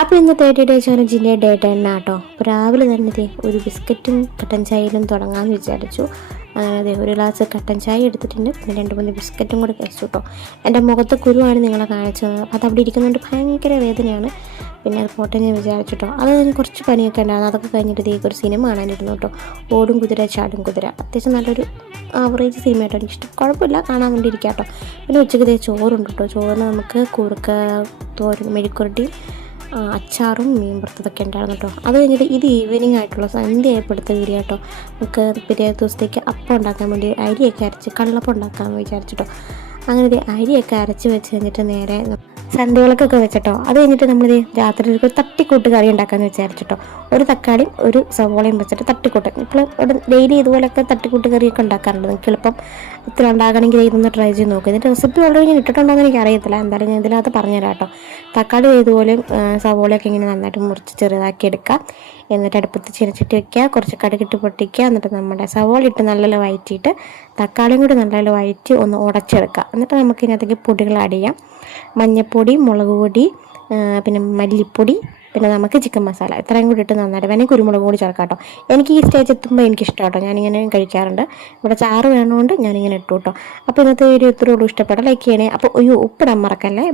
അപ്പോൾ ഇന്ന് 30 day ചാലഞ്ചിൻ്റെ day 10 ആട്ടോ. അപ്പോൾ രാവിലെ തന്നെ ഒരു ബിസ്ക്കറ്റും കട്ടൻ ചായയിലും തുടങ്ങാമെന്ന് വിചാരിച്ചു. അങ്ങനെ ഒരു ഗ്ലാസ് കട്ടൻ ചായ എടുത്തിട്ടുണ്ട്, പിന്നെ 2-3 ബിസ്ക്കറ്റും കൂടെ കഴിച്ചു കേട്ടോ. എൻ്റെ മുഖത്ത് കുരുവാണ് നിങ്ങളെ കാണിച്ചത്, അത് അവിടെ ഇരിക്കുന്നുണ്ട്, ഭയങ്കര വേദനയാണ്. പിന്നെ അത് പോട്ടെ ഞാൻ വിചാരിച്ചിട്ടോ. അത് കുറച്ച് പനിയൊക്കെ ഉണ്ടായിരുന്നു, അതൊക്കെ കഴിഞ്ഞിട്ട് ഒരു സിനിമ കാണാനിരുന്നു കേട്ടോ. ഓടും കുതിര ചാടും കുതിര, അത്യാവശ്യം നല്ലൊരു ആവറേജ് സിനിമ ആയിട്ടോ, എനിക്കിഷ്ടം, കുഴപ്പമില്ല, കാണാൻ വേണ്ടി ഇരിക്കാം കേട്ടോ. പിന്നെ ഉച്ചയ്ക്ക് ചോറുണ്ട് കേട്ടോ. ചോറിന് നമുക്ക് കൂർക്ക തോരൻ, മെഴുക്കുരട്ടി, അച്ചാറും മീൻ വറുത്തതൊക്കെ ഉണ്ടായിരുന്നു കേട്ടോ. അത് കഴിഞ്ഞിട്ട് ഇത് ഈവനിങ് ആയിട്ടുള്ള സന്ധ്യ ആയപ്പോൾ എടുത്ത വീഡിയോ കേട്ടോ. നമുക്ക് പിറ്റേ ദിവസത്തേക്ക് അപ്പം ഉണ്ടാക്കാൻ വേണ്ടി അരിയൊക്കെ അരച്ച് കള്ളപ്പം ഉണ്ടാക്കാമെന്ന് വിചാരിച്ചിട്ടോ. അങ്ങനെ അരിയൊക്കെ അരച്ച് വെച്ച് കഴിഞ്ഞിട്ട് നേരെ സന്ധ്യകളൊക്കെ വെച്ചിട്ടോ. അത് കഴിഞ്ഞിട്ട് നമ്മൾ രാത്രി ഒരു തട്ടിക്കൂട്ട് കറി ഉണ്ടാക്കാമെന്ന് വിചാരിച്ചിട്ടോ. ഒരു തക്കാളിയും ഒരു സവോളയും വെച്ചിട്ട് തട്ടിക്കൂട്ട്. ഇപ്പോൾ ഡെയിലി ഇതുപോലെയൊക്കെ തട്ടിക്കൂട്ട് കറിയൊക്കെ ഉണ്ടാക്കാറുണ്ട്. നിങ്ങൾക്ക് എളുപ്പം ഇത്ര ഉണ്ടാകണമെങ്കിൽ ഇതൊന്ന് ട്രൈ ചെയ്ത് നോക്കുക. ഇതിൻ്റെ റെസിപ്പി ഓൾറെഡി ഞാൻ ഇട്ടിട്ടുണ്ടോയെന്ന് എനിക്ക് അറിയത്തില്ല, എന്തായാലും ഞാൻ ഇതിനകത്ത് പറഞ്ഞുതരാം കേട്ടോ. തക്കാളി ഇതുപോലെ സവോളയൊക്കെ ഇങ്ങനെ നന്നായിട്ട് മുറിച്ച് ചെറുതാക്കി എടുക്കുക. എന്നിട്ട് അടുപ്പത്ത് ചീനച്ചട്ടി വയ്ക്കുക, കുറച്ച് കടുകിട്ട് പൊട്ടിക്കുക. എന്നിട്ട് നമ്മുടെ സവോള ഇട്ട് നല്ലപോലെ വഴറ്റിയിട്ട് തക്കാളിയും കൂടി നല്ലപോലെ വഴറ്റി ഒന്ന് ഉടച്ചെടുക്കുക. എന്നിട്ട് നമുക്ക് ഇതിനകത്തേക്ക് പൊടികൾ ആഡ് ചെയ്യാം. മഞ്ഞൾപ്പൊടി, മുളക് പൊടി, പിന്നെ മല്ലിപ്പൊടി, പിന്നെ നമുക്ക് ചിക്കൻ മസാല, ഇത്രയും കൂടി ഇട്ട് നന്നായിട്ട് വേണമെങ്കിൽ കുരുമുളക് കൂടി ചേർക്കാം കേട്ടോ. എനിക്ക് ഈ സ്റ്റേജ് എത്തുമ്പോൾ എനിക്കിഷ്ടം കേട്ടോ, ഞാനിങ്ങനെ കഴിക്കാറുണ്ട്. ഇവിടെ ചാറ് വേണമുകൊണ്ട് ഞാനിങ്ങനെ ഇട്ടു കേട്ടോ. അപ്പോൾ ഇന്നത്തെ വീഡിയോ ഇത്രയേ ഉള്ളൂ. ഇഷ്ടപ്പെട്ട ലൈക്ക് ചെയ്യണേ. അപ്പോൾ ഉപ്പിടാൻ മറക്കല്ലേ.